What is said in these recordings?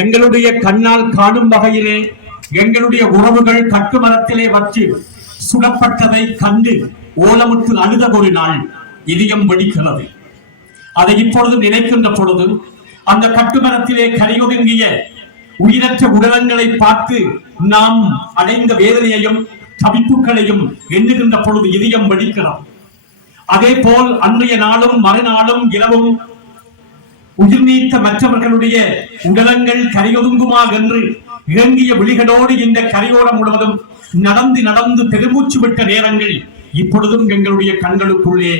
எங்களுடைய கண்ணால் காணும் வகையிலே எங்களுடைய உறவுகள் கட்டுமரத்திலே வச்சு சுடப்பட்டதை கண்டு ஓலமுற்று அழுத ஒரு நாள் இதயம் வெடிக்கிறது. அதை இப்பொழுது நினைக்கின்ற பொழுது அந்த கட்டுமரத்திலே கரையொதுங்கிய உயிரற்ற உடலங்களை பார்த்து நாம் அடைந்த வேதனையையும் தவிப்புகளையும் எண்ணுகின்ற பொழுது இதயம் வெடிக்கிறோம். அதே போல் அன்றைய நாளும் மறுநாளும் இரவும் உயிர் நீத்த மற்றவர்களுடைய உடலங்கள் கரையொதுங்குமா என்று இறங்கிய விழிகளோடு இந்த கரையோரம் முழுவதும் நடந்து நடந்து பெருமூச்சு விட்ட நேரங்கள் இப்பொழுதும் எங்களுடைய கண்களுக்குள்ளே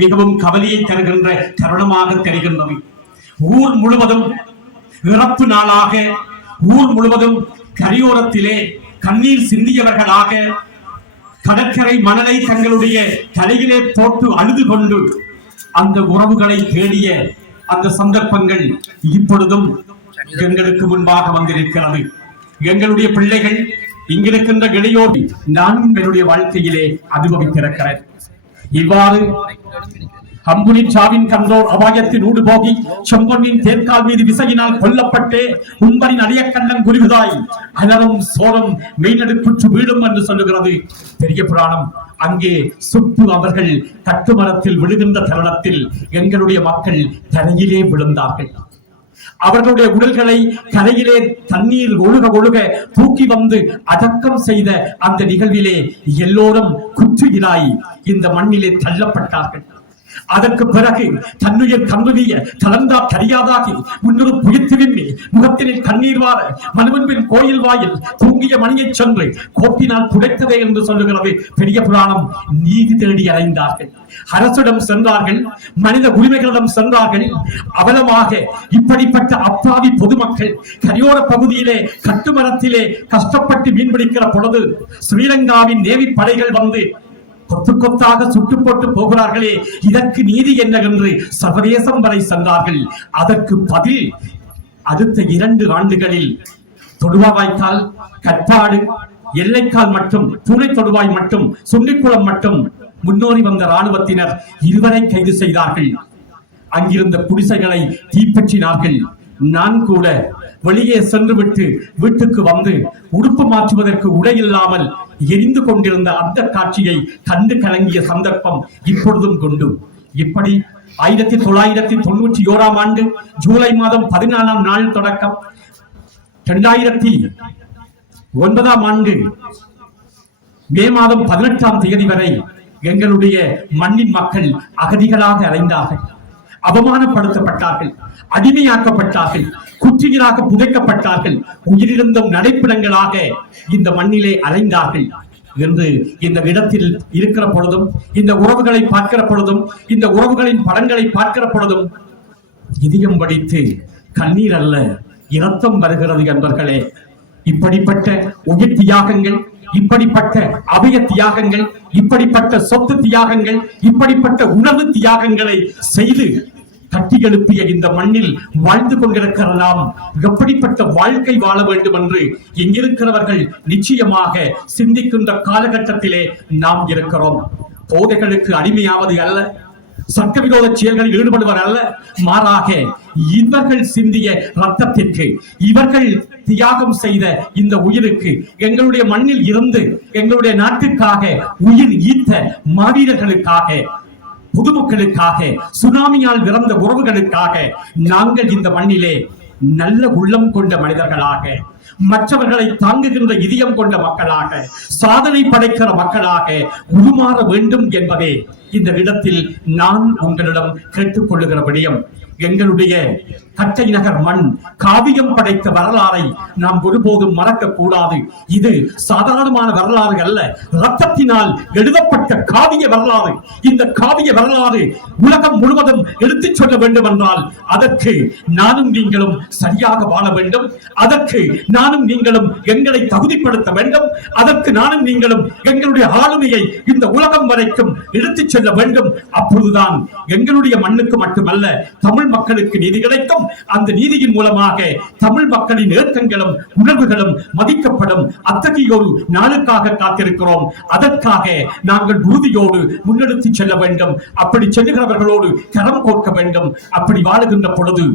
மிகவும் கவலையை தருகின்ற தருணமாக தெரிகின்றது. ஊர் முழுவதும் இறப்பு நாளாக, ஊர் முழுவதும் கரையோரத்திலே கண்ணீர் சிந்தியவர்களாக கடற்கரை மணலை தங்களுடைய தலையிலே போட்டு அழுது கொண்டு அந்த உறவுகளை தேடிய அந்த சந்தர்ப்பங்கள் இப்பொழுதும் எங்களுக்கு முன்பாக வந்திருக்கிறது. எங்களுடைய பிள்ளைகள் இங்கிருக்கின்ற இளையோர் நானும் என்னுடைய வாழ்க்கையிலே அனுபவித்திருக்கிறேன். இவ்வாறு அம்புலி சாவின் கண்டோர் அபாயத்தின் ஊடு போகி செம்பொன்னின் தேர்கால் மீது விசையினால் கொல்லப்பட்டே உம்பரின் அடைய கண்ணன் குருகுதாய் அலரும் சோரம் மெய்நடுக்குற்று வீடும் என்று சொல்லுகிறது பெரிய புராணம். அங்கே சுட்டு அவர்கள் கட்டுமரத்தில் விழுகின்ற தருணத்தில் எங்களுடைய மக்கள் தரையிலே விழுந்தார்கள். அவர்களுடைய உடல்களை கரையிலே தண்ணீர் ஒழுக ஒழுக தூக்கி வந்து அடக்கம் செய்த அந்த நிகழ்விலே எல்லோரும் குற்றுகிறாய் இந்த மண்ணிலே தள்ளப்பட்டார்கள். அதற்கு பிறகு தன்னுயிர் கண்ணுவிய கலந்தா கரியாதாகி முன்னொரு புயத்திலின் முகத்தினில் கண்ணீர் வார மனுவன்பின் கோயில் வாயில் தூங்கிய மணியை சென்று கோப்பினால் துடைத்ததே என்று சொல்லுகிறது பெரிய புராணம். நீதி தேடி அலைந்தார்கள், அரசிடம் சென்றார்கள், மனித உரிமைகளிடம் சென்றார்கள். அவலமாக இப்படிப்பட்ட அப்பாவி பொதுமக்கள் கரையோர பகுதியிலே கட்டுமரத்திலே கஷ்டப்பட்டு மீன்பிடிக்கிற பொழுது ஸ்ரீலங்காவின் நேவி படைகள் வந்து கொத்து கொத்தாக சுட்டு போட்டு போகிறார்களே, இதற்கு நீதி என்ன என்று சர்வதேசம் வரை சென்றார்கள். அதற்கு பதில் அடுத்த 2 ஆண்டுகளில் தொடுவாய்க்கால், கற்பாடு, எல்லைக்கால் மற்றும் துணை தொடுவாய் மற்றும் சுண்டிக்குளம் மட்டும் முன்னோறி வந்த ராணுவத்தினர் 2 கைது செய்தார்கள். அங்கிருந்த குடிசைகளை தீப்பற்றினார்கள். நான் கூட வெளியே சென்று விட்டு வீட்டுக்கு வந்து உடுப்பு மாற்றுவதற்கு உடை இல்லாமல் எரிந்து கொண்டிருந்த அந்த காட்சியை கண்டு கலங்கிய சந்தர்ப்பம் இப்பொழுதும் கொண்டு இப்படி 1991 ஆண்டு ஜூலை மாதம் 14ஆம் நாள் தொடக்கம் 2009 ஆண்டு மே மாதம் 18ஆம் தேதி வரை எங்களுடைய மண்ணின் மக்கள் அகதிகளாக அலைந்தார்கள், அவமானப்படுத்தப்பட்டார்கள், அடிமையாக்கப்பட்டார்கள், குற்றிகளாக புதைக்கப்பட்டார்கள், உயிரிழந்தும் நடைப்பிடங்களாக இந்த மண்ணிலே அலைந்தார்கள் என்று இந்த இடத்தில் இருக்கிற பொழுதும், இந்த உறவுகளை பார்க்கிற பொழுதும், இந்த உறவுகளின் படங்களை பார்க்கிற பொழுதும் இதயம் வடித்து கண்ணீர் அல்ல இரத்தம் வருகிறது என்பர்களே. இப்படிப்பட்ட உயிர் தியாகங்கள், இப்படிப்பட்ட அபய தியாகங்கள், இப்படிப்பட்ட சொத்து தியாகங்கள், இப்படிப்பட்ட உணர்வு தியாகங்களை செய்து கட்டி எழுப்பிய இந்த மண்ணில் வாழ்ந்து கொண்டிருக்கிற நாம் எப்படிப்பட்ட வாழ்க்கை வாழ வேண்டும் என்று இங்கிருக்கிறவர்கள் நிச்சயமாக சிந்திக்கின்ற காலகட்டத்திலே நாம் இருக்கிறோம். போதைகளுக்கு அடிமையாவது அல்ல, சட்டவிரோத செயல்களில் ஈடுபடுவர் அல்ல, மாறாக இவர்கள் சிந்திய ரத்தத்திற்கு, இவர்கள் தியாகம் செய்த இந்த உயிருக்கு, எங்களுடைய மண்ணில் இருந்து எங்களுடைய நாட்டுக்காக உயிர் ஈர்த்த மாவீரர்களுக்காக, பொதுமக்களுக்காக, சுனாமியால் இறந்த உறவுகளுக்காக நாங்கள் இந்த மண்ணிலே நல்ல உள்ளம் கொண்ட மனிதர்களாக, மற்றவர்களை தாங்குகின்ற இதயம் கொண்ட மக்களாக, சாதனை படைக்கிற மக்களாக உருமாற வேண்டும் என்பதே இந்த இடத்தில் நான் உங்களிடம் கேட்டுக்கொள்ளுகிற விடயம். எங்களுடைய கட்டை நகர் மண் காவியம் படைத்த வரலாறை நாம் ஒருபோதும் மறக்க கூடாது. இது சாதாரணமான வரலாறு அல்ல, ரத்தத்தினால் எழுதப்பட்ட காவிய வரலாறு. இந்த காவிய வரலாறு உலகம் முழுவதும் எடுத்துச் சொல்ல வேண்டும் என்றால் அதற்கு நானும் நீங்களும் சரியாக வாழ வேண்டும், அதற்கு நானும் நீங்களும் எங்களை தகுதிப்படுத்த வேண்டும், அதற்கு நானும் நீங்களும் எங்களுடைய ஆளுமையை இந்த உலகம் வரைக்கும் எடுத்துச் செல்ல வேண்டும். அப்பொழுதுதான் எங்களுடைய மண்ணுக்கு மட்டுமல்ல தமிழ் மக்களுக்கு நீதி கிடைக்கும். அந்த நீதியின் மூலமாக தமிழ் மக்களின் ஏக்கங்களும் உணர்வுகளும் மதிக்கப்படும். அத்தகைய ஒரு நாளுக்காக காத்திருக்கிறோம். அதற்காக நாங்கள் உறுதியோடு முன்னெடுத்து செல்ல வேண்டும். அப்படி செல்லுகிறவர்களோடு கரம் கோர்க்க வேண்டும். அப்படி வாழுகின்ற பொழுது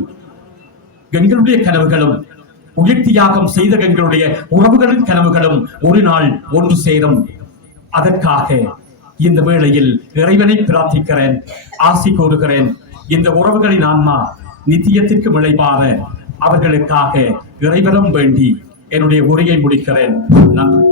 எங்களுடைய கனவுகளும் உயிர் தியாகம் செய்த எங்களுடைய உறவுகளின் கனவுகளும் ஒரு நாள் ஒன்று சேரும். அதற்காக இந்த வேளையில் இறைவனை பிரார்த்திக்கிறேன், ஆசி கூறுகிறேன். இந்த உறவுகளின் ஆன்மா நித்தியத்திற்கு விளைவார அவர்களுக்காக இறைவனம் வேண்டி என்னுடைய உரையை முடிக்கிறேன். நன்றி.